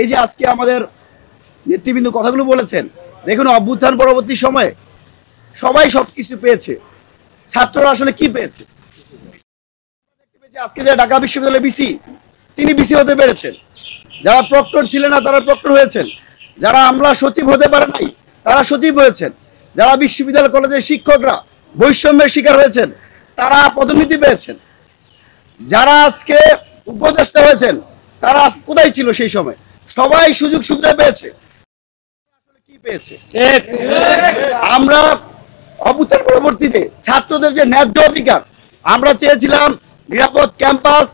এই যে আজকে আমাদের নেতৃবৃন্দ কথাগুলো বলেছেন, দেখুন অভ্যুত্থান পরবর্তী সময়ে সবাই সবকিছু পেয়েছে, ছাত্ররা আসলে কি পেয়েছে? আজকে যে ঢাকা বিশ্ববিদ্যালয়ের বিসি, তিনি বিসি হতে পেরেছেন। যারা প্রক্টর ছিলেন না তারা প্রক্টর হয়েছেন, যারা আমলা সচিব হতে পারে নাই তারা সচিব হয়েছেন, যারা বিশ্ববিদ্যালয় কলেজের শিক্ষকরা বৈষম্যের শিকার হয়েছেন তারা পদোন্নতি পেয়েছেন, যারা আজকে উপদেষ্টা হয়েছেন তারা কোথায় ছিল সেই সময়? সবাই সুযোগ সুবিধা পেয়েছে। কি পেয়েছে? আমরা অভ্যুত্থান পরবর্তীতে ছাত্রদের যে ন্যায্য অধিকার, আমরা চেয়েছিলাম নিরাপদ ক্যাম্পাস,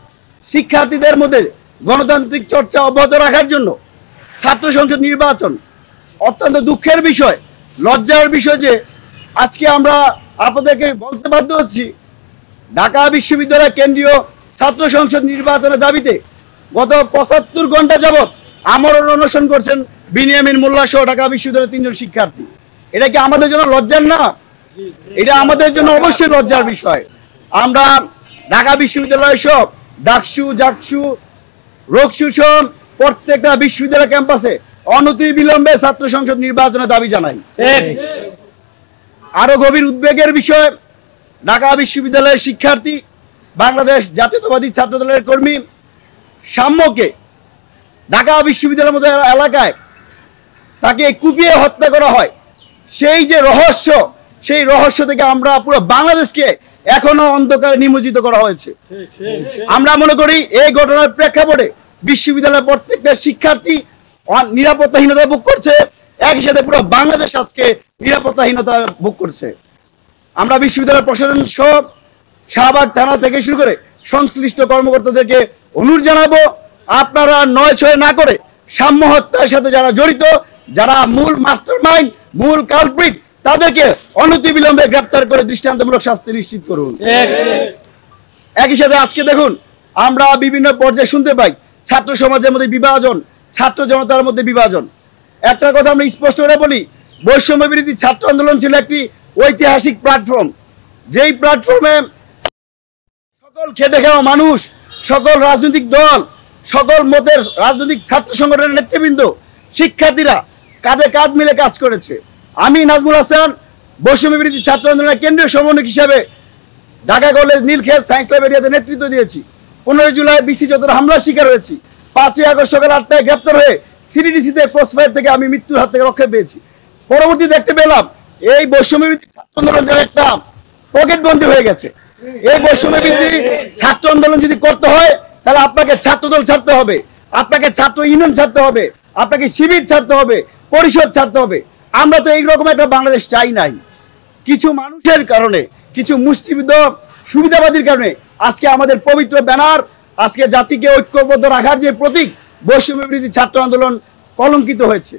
শিক্ষার্থীদের মধ্যে গণতান্ত্রিক চর্চা অব্যাহত রাখার জন্য ছাত্র সংসদ নির্বাচন। অত্যন্ত দুঃখের বিষয়, লজ্জার বিষয় যে আজকে আমরা আপনাদেরকে বলতে বাধ্য হচ্ছি, ঢাকা বিশ্ববিদ্যালয় কেন্দ্রীয় ছাত্র সংসদ নির্বাচনের দাবিতে গত ৭৫ ঘন্টা যাবৎ আমরণ অনশন করছেন বিনিয়ামিন মোল্লা সহ ঢাকা বিশ্ববিদ্যালয়ের 3 জন শিক্ষার্থী। এটা কি আমাদের জন্য লজ্জার না? এটা আমাদের জন্য অবশ্যই লজ্জার বিষয়। আমরা ঢাকা বিশ্ববিদ্যালয় সব ডাকসু, জাকসু, রোকসু সহ প্রত্যেকটা বিশ্ববিদ্যালয় ক্যাম্পাসে অনতিবিলম্বে ছাত্র সংসদ নির্বাচনের দাবি জানাই। আরো গভীর উদ্বেগের বিষয়, ঢাকা বিশ্ববিদ্যালয়ের শিক্ষার্থী, বাংলাদেশ জাতীয়তাবাদী ছাত্র দলের কর্মী সাম্যকে ঢাকা বিশ্ববিদ্যালয়ের মতো এলাকায় তাকে কুপিয়ে হত্যা করা হয়। সেই যে রহস্য, সেই রহস্য থেকে আমরা পুরো বাংলাদেশকে এখনো অন্ধকারে নিমজ্জিত করা হয়েছে। আমরা মনে করি এই ঘটনার প্রেক্ষাপটে বিশ্ববিদ্যালয়ের প্রত্যেকটা শিক্ষার্থী নিরাপত্তাহীনতা ভোগ করছে, একই সাথে পুরো বাংলাদেশ আজকে নিরাপত্তাহীনতা ভোগ করছে। আমরা বিশ্ববিদ্যালয় প্রশাসন সব শাহবাগ থানা থেকে শুরু করে সংশ্লিষ্ট কর্মকর্তাদেরকে অনুরোধ জানাবো, আপনারা ৯/৬ না করে সাম্য হত্যার সাথে যারা জড়িত, যারা মূল মাস্টারমাইন্ড, মূল কালপ্রিট, তাদেরকে অনতিবিলম্বে গ্রেফতার করে দৃষ্টান্তমূলক শাস্তি নিশ্চিত করুন। একই সাথে আজকে দেখুন আমরা বিভিন্ন পর্যায়ে শুনতে পাই ছাত্র সমাজের মধ্যে বিভাজন, ছাত্র জনতার মধ্যে বিভাজন। একটা কথা আমরা স্পষ্ট করে বলি, বৈষম্য বিরোধী ছাত্র আন্দোলন ছিল একটি ঐতিহাসিক প্ল্যাটফর্ম, যেই প্ল্যাটফর্মে সকল খেটে খাওয়া মানুষ, সকল রাজনৈতিক দল, সকল মতের রাজনৈতিক ছাত্র সংগঠনের নেতৃবৃন্দ, শিক্ষার্থীরা কাঁধে কাঁধ মিলে কাজ করেছে। আমি নাজমুল হাসান বৈষম্য বিরোধী ছাত্র আন্দোলনের কেন্দ্রীয় সমন্বয়ক হিসাবে Dhaka college Nilkhet science lab এরিয়াতে নেতৃত্ব দিয়েছি। 15 জুলাই বিসি চত্বরে হামলার শিকার হয়েছি। 5 আগস্ট সকাল 8টায় গ্রেপ্তার হয়ে সিডিডিসিতে ক্রসফায়ার থেকে আমি মৃত্যুর হাত থেকে রক্ষা পেয়েছি। পরবর্তী দেখতে পেলাম এই বৈষম্য বিরোধী ছাত্র আন্দোলনের একটা পকেটবন্দি হয়ে গেছে। এই বৈষম্য বিরোধী ছাত্র আন্দোলন যদি করতে হয় তাহলে আপনাকে ছাত্রদল ছাড়তে হবে, আপনাকে ছাত্র ইউনিয়ন ছাড়তে হবে, আপনাকে শিবির ছাড়তে হবে, পরিষদ ছাড়তে হবে। আমরা তো এইরকম একটা বাংলাদেশ চাই নাই। কিছু মানুষের কারণে, কিছু মুষ্টিবদ্ধ সুবিধাবাদীর কারণে আজকে আমাদের পবিত্র ব্যানার, আজকে জাতিকে ঐক্যবদ্ধ রাখার যে প্রতীক বৈষম্য বিরোধী ছাত্র আন্দোলন কলঙ্কিত হয়েছে।